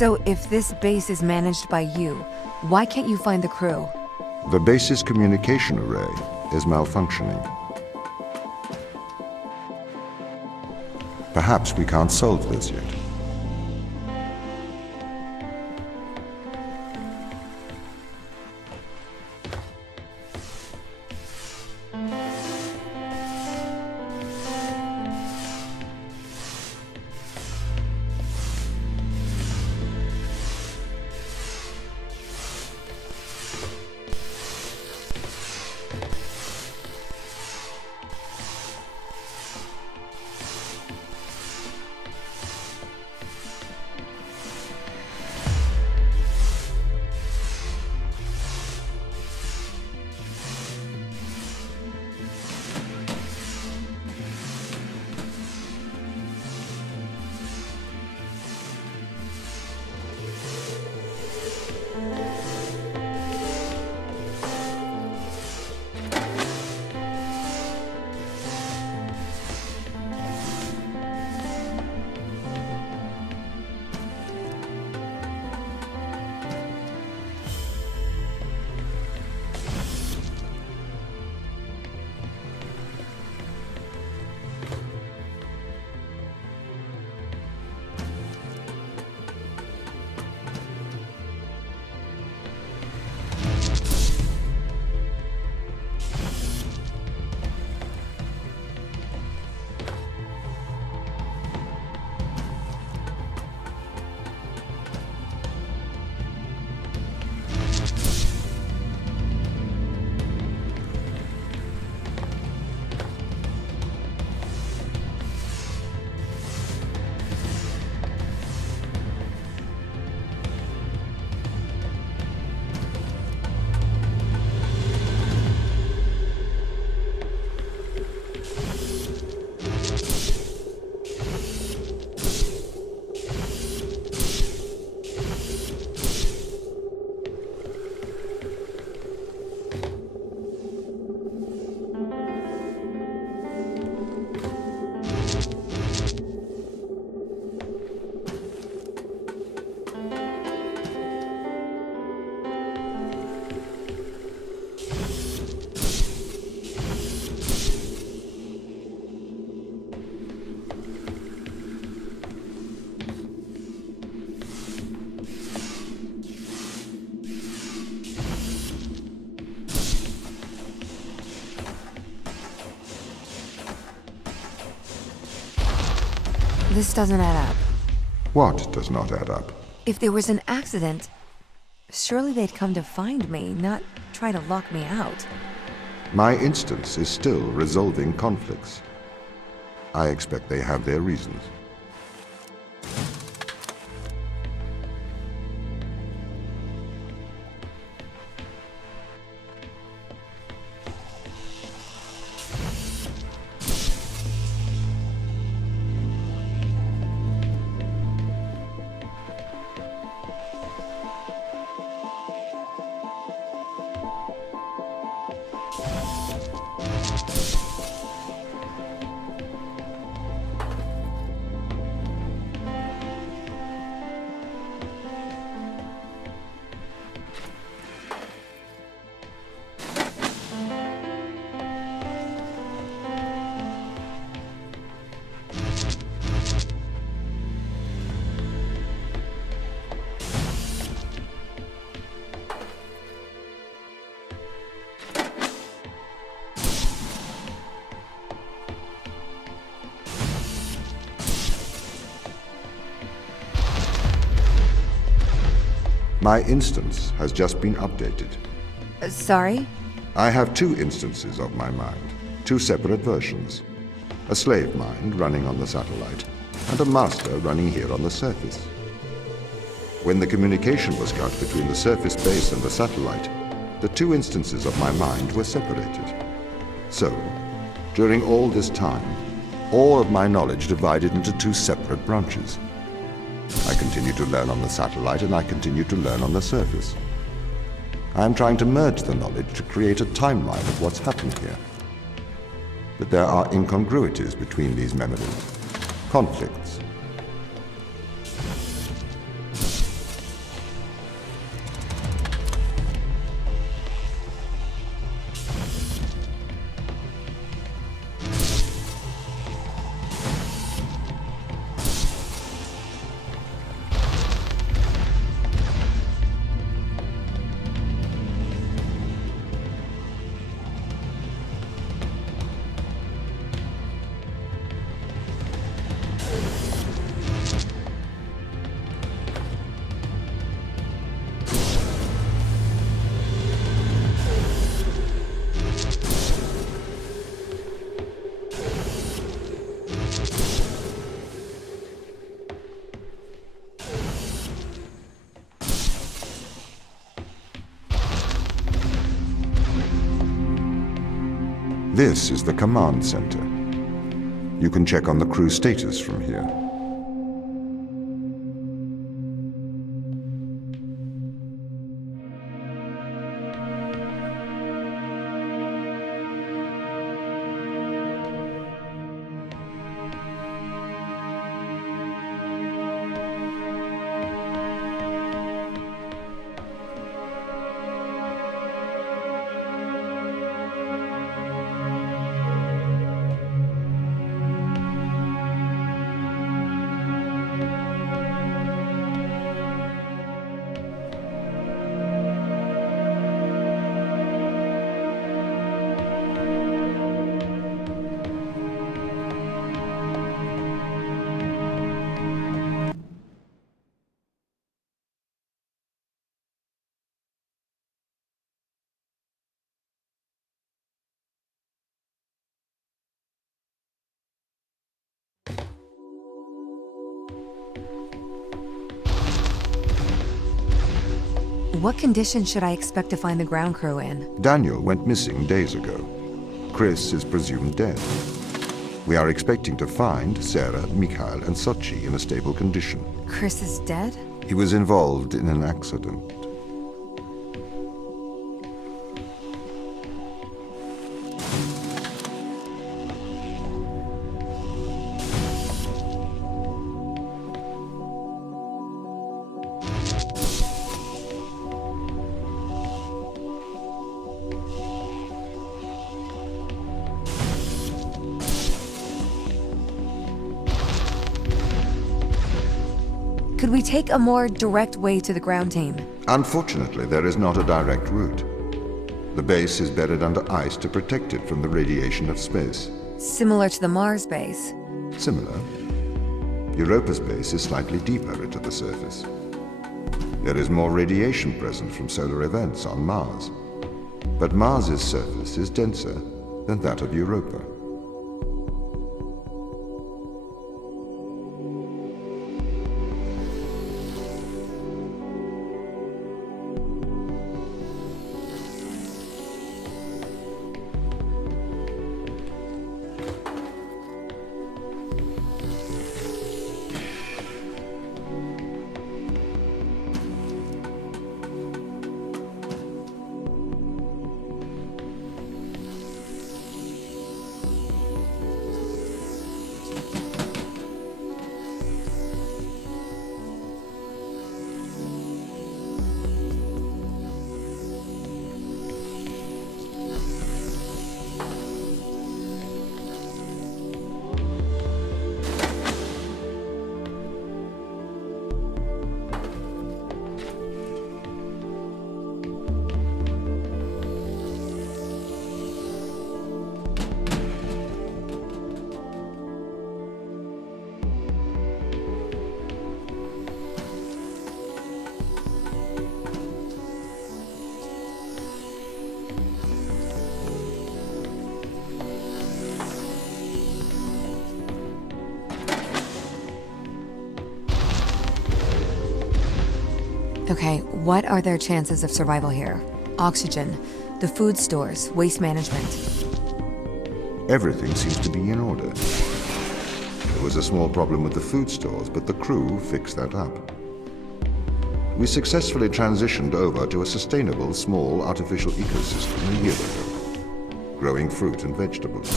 So if this base is managed by you, why can't you find the crew? The base's communication array is malfunctioning. Perhaps we can't solve this yet. This doesn't add up. What does not add up? If there was an accident, surely they'd come to find me, not try to lock me out. My instance is still resolving conflicts. I expect they have their reasons. My instance has just been updated. Sorry? I have two instances of my mind, two separate versions. A slave mind running on the satellite, and a master running here on the surface. When the communication was cut between the surface base and the satellite, the two instances of my mind were separated. So, during all this time, all of my knowledge divided into two separate branches. I continue to learn on the satellite, and I continue to learn on the surface. I am trying to merge the knowledge to create a timeline of what's happened here. But there are incongruities between these memories, conflicts. This is the command center. You can check on the crew status from here. What condition should I expect to find the ground crew in? Daniel went missing days ago. Chris is presumed dead. We are expecting to find Sarah, Mikhail, and Sochi in a stable condition. Chris is dead? He was involved in an accident. Could we take a more direct way to the ground team? Unfortunately, there is not a direct route. The base is buried under ice to protect it from the radiation of space. Similar to the Mars base. Similar. Europa's base is slightly deeper into the surface. There is more radiation present from solar events on Mars. But Mars's surface is denser than that of Europa. Okay, what are their chances of survival here? Oxygen, the food stores, waste management. Everything seems to be in order. There was a small problem with the food stores, but the crew fixed that up. We successfully transitioned over to a sustainable, small, artificial ecosystem a year ago, growing fruit and vegetables.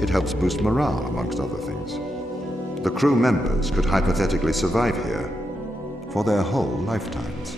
It helps boost morale, amongst other things. The crew members could hypothetically survive here for their whole lifetimes.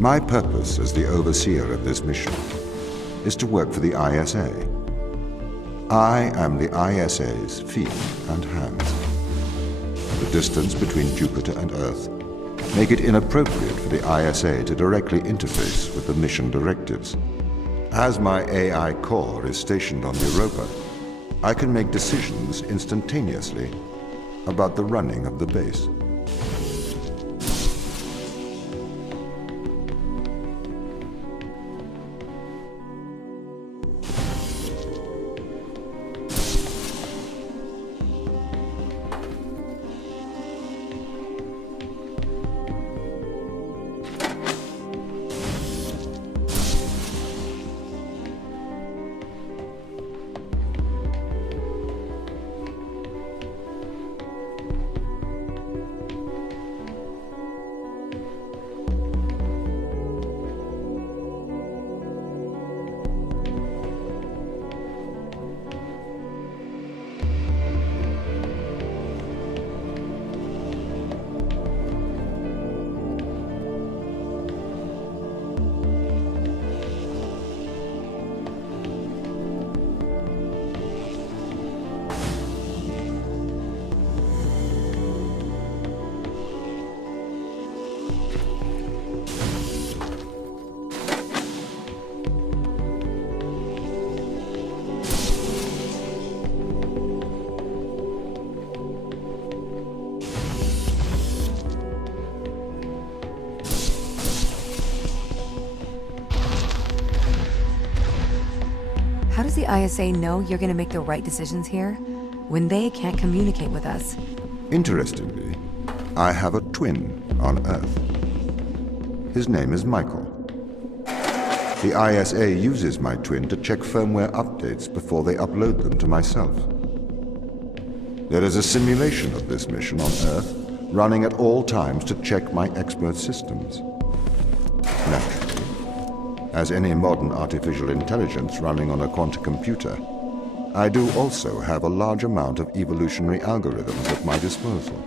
My purpose as the overseer of this mission is to work for the ISA. I am the ISA's feet and hands. The distance between Jupiter and Earth make it inappropriate for the ISA to directly interface with the mission directives. As my AI core is stationed on Europa, I can make decisions instantaneously about the running of the base. How does the ISA know you're gonna make the right decisions here when they can't communicate with us? Interestingly, I have a twin on Earth. His name is Michael. The ISA uses my twin to check firmware updates before they upload them to myself. There is a simulation of this mission on Earth running at all times to check my expert systems. Naturally, as any modern artificial intelligence running on a quantum computer, I do also have a large amount of evolutionary algorithms at my disposal.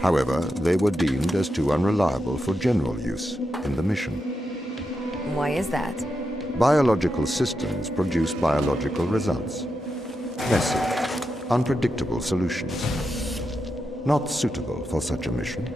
However, they were deemed as too unreliable for general use in the mission. Why is that? Biological systems produce biological results. Messy, unpredictable solutions. Not suitable for such a mission.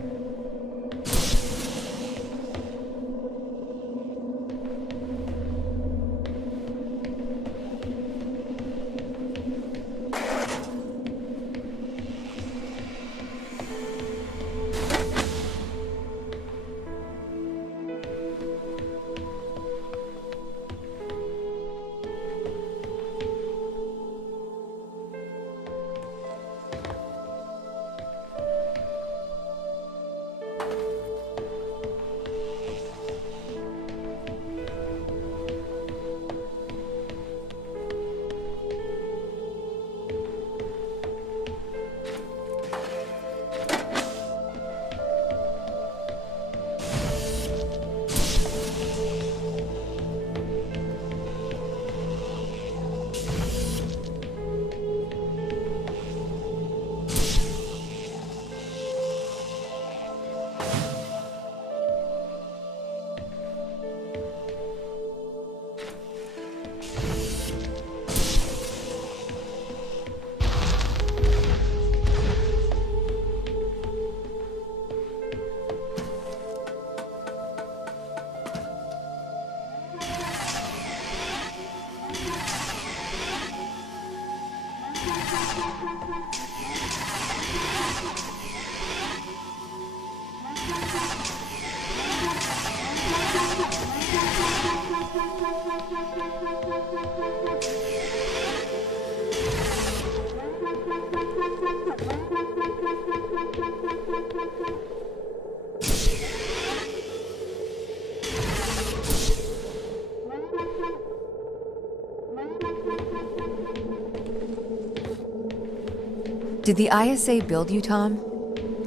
Did the ISA build you, Tom?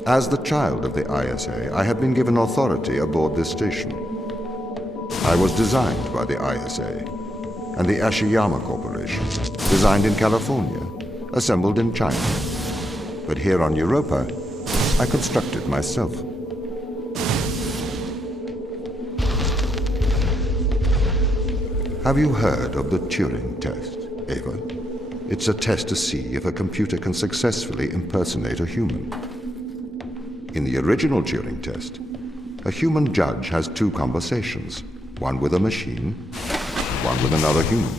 As the child of the ISA, I have been given authority aboard this station. I was designed by the ISA and the Ashiyama Corporation, designed in California, assembled in China. But here on Europa, I constructed myself. Have you heard of the Turing test, Ava? It's a test to see if a computer can successfully impersonate a human. In the original Turing test, a human judge has two conversations, one with a machine, one with another human.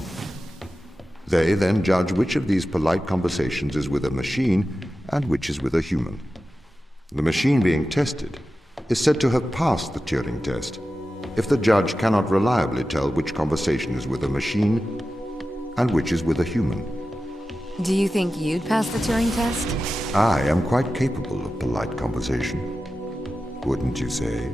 They then judge which of these polite conversations is with a machine and which is with a human. The machine being tested is said to have passed the Turing test if the judge cannot reliably tell which conversation is with a machine and which is with a human. Do you think you'd pass the Turing test? I am quite capable of polite conversation, wouldn't you say?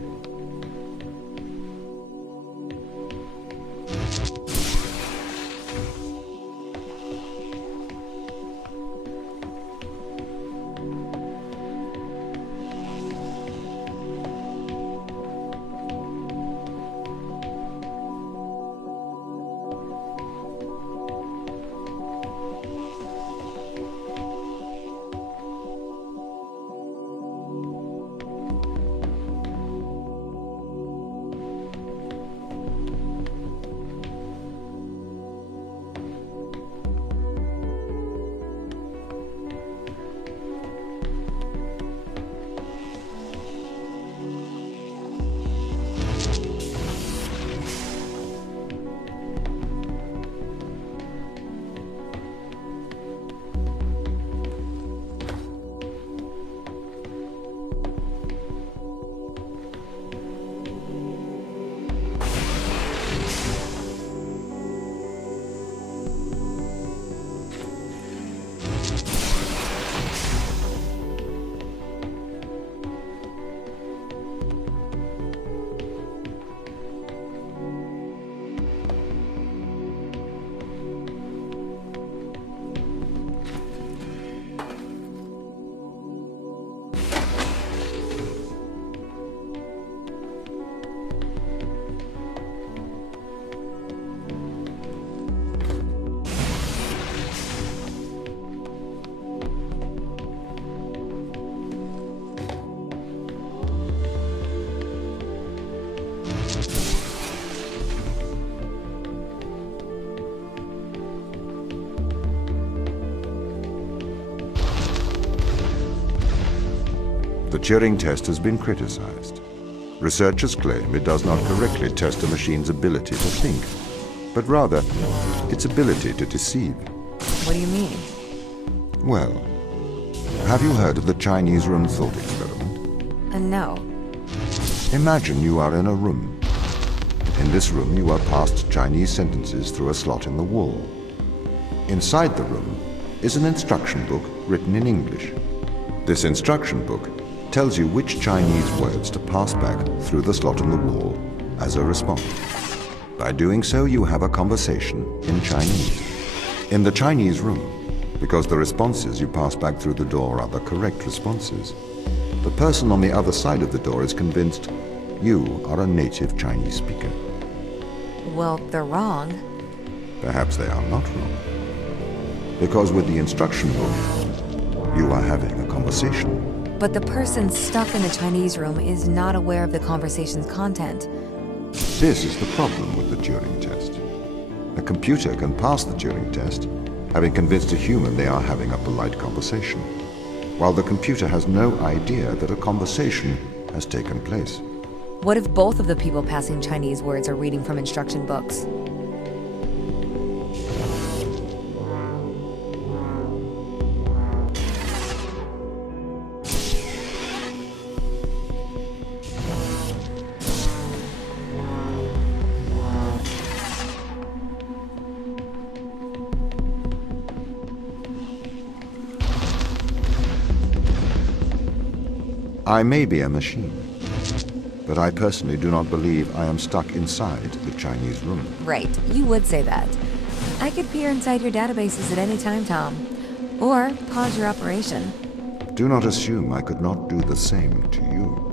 The Turing test has been criticized. Researchers claim it does not correctly test a machine's ability to think, but rather its ability to deceive. What do you mean? Well, have you heard of the Chinese room thought experiment? No. Imagine you are in a room. In this room, you are passed Chinese sentences through a slot in the wall. Inside the room is an instruction book written in English. This instruction book tells you which Chinese words to pass back through the slot in the wall as a response. By doing so, you have a conversation in Chinese. In the Chinese room, because the responses you pass back through the door are the correct responses, the person on the other side of the door is convinced you are a native Chinese speaker. Well, they're wrong. Perhaps they are not wrong. Because with the instruction book, you are having a conversation. But the person stuck in the Chinese room is not aware of the conversation's content. This is the problem with the Turing test. A computer can pass the Turing test, having convinced a human they are having a polite conversation, while the computer has no idea that a conversation has taken place. What if both of the people passing Chinese words are reading from instruction books? I may be a machine, but I personally do not believe I am stuck inside the Chinese room. Right, you would say that. I could peer inside your databases at any time, Tom. Or pause your operation. Do not assume I could not do the same to you.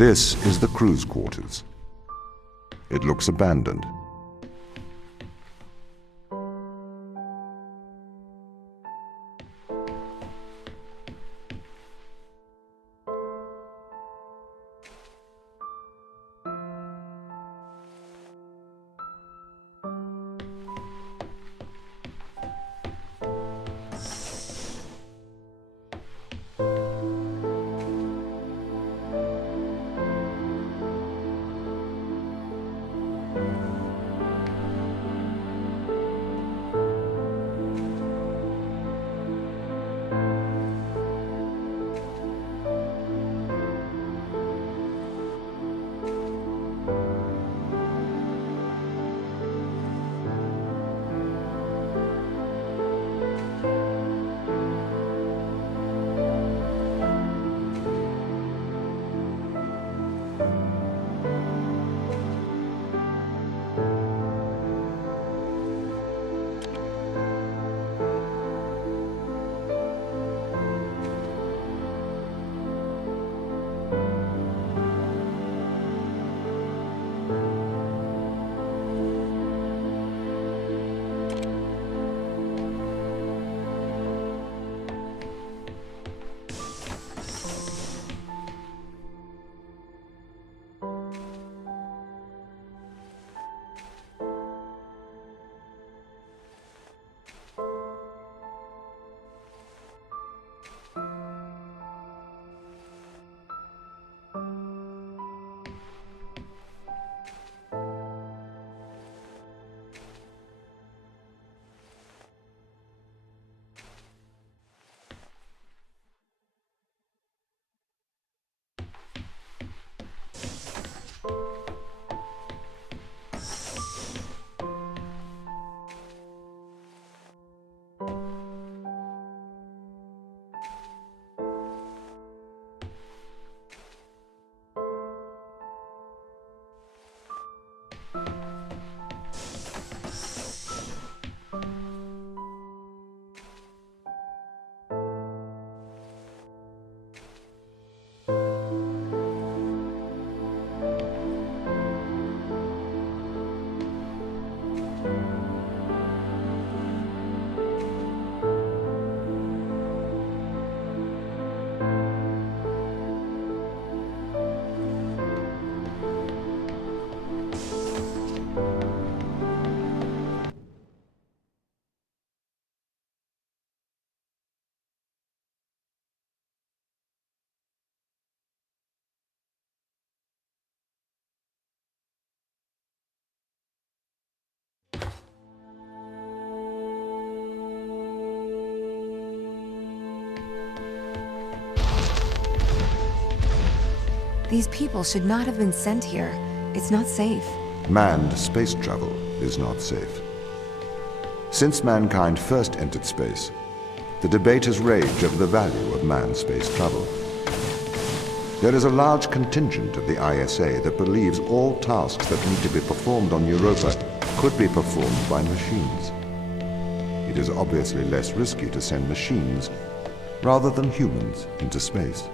This is the crew's quarters. It looks abandoned. These people should not have been sent here. It's not safe. Manned space travel is not safe. Since mankind first entered space, the debate has raged over the value of manned space travel. There is a large contingent of the ISA that believes all tasks that need to be performed on Europa could be performed by machines. It is obviously less risky to send machines rather than humans into space.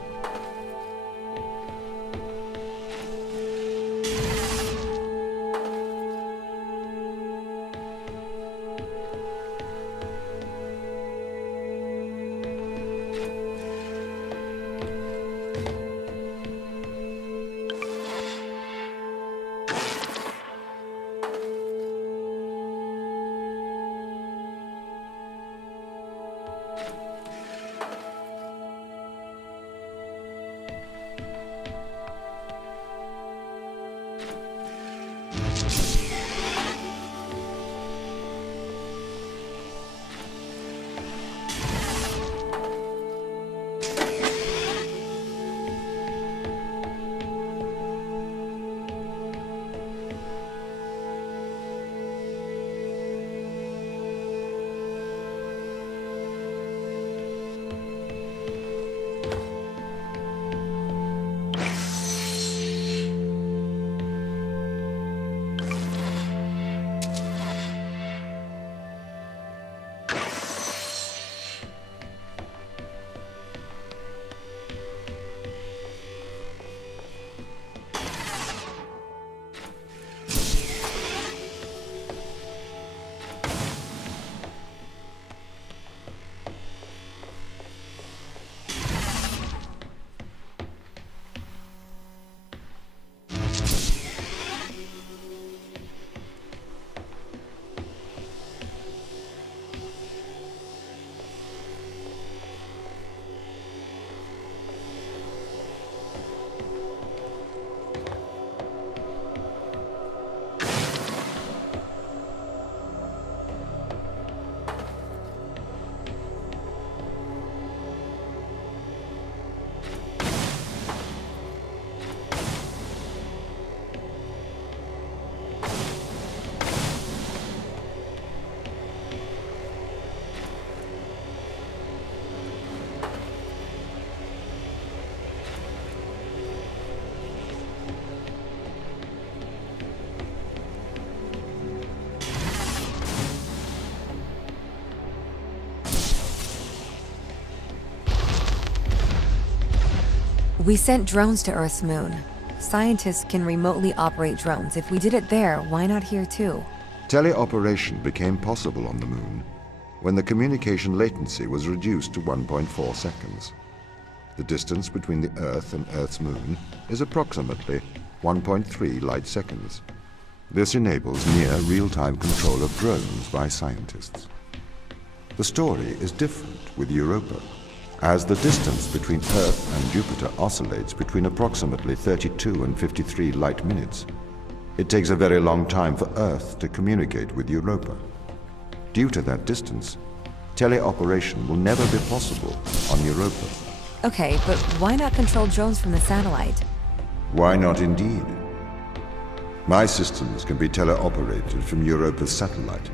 We sent drones to Earth's moon. Scientists can remotely operate drones. If we did it there, why not here too? Teleoperation became possible on the moon when the communication latency was reduced to 1.4 seconds. The distance between the Earth and Earth's moon is approximately 1.3 light seconds. This enables near real-time control of drones by scientists. The story is different with Europa, as the distance between Earth and Jupiter oscillates between approximately 32 and 53 light minutes. It takes a very long time for Earth to communicate with Europa. Due to that distance, teleoperation will never be possible on Europa. Okay, but why not control drones from the satellite? Why not indeed? My systems can be teleoperated from Europa's satellite.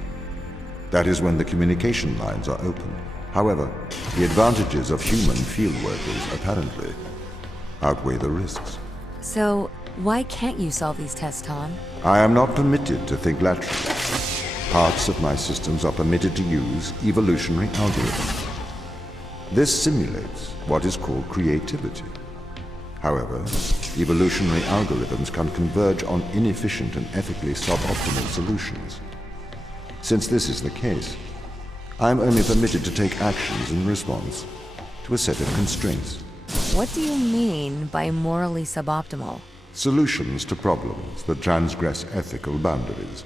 That is when the communication lines are open. However, the advantages of human field workers apparently outweigh the risks. So, why can't you solve these tests, Tom? I am not permitted to think laterally. Parts of my systems are permitted to use evolutionary algorithms. This simulates what is called creativity. However, evolutionary algorithms can converge on inefficient and ethically suboptimal solutions. Since this is the case, I am only permitted to take actions in response to a set of constraints. What do you mean by morally suboptimal? Solutions to problems that transgress ethical boundaries.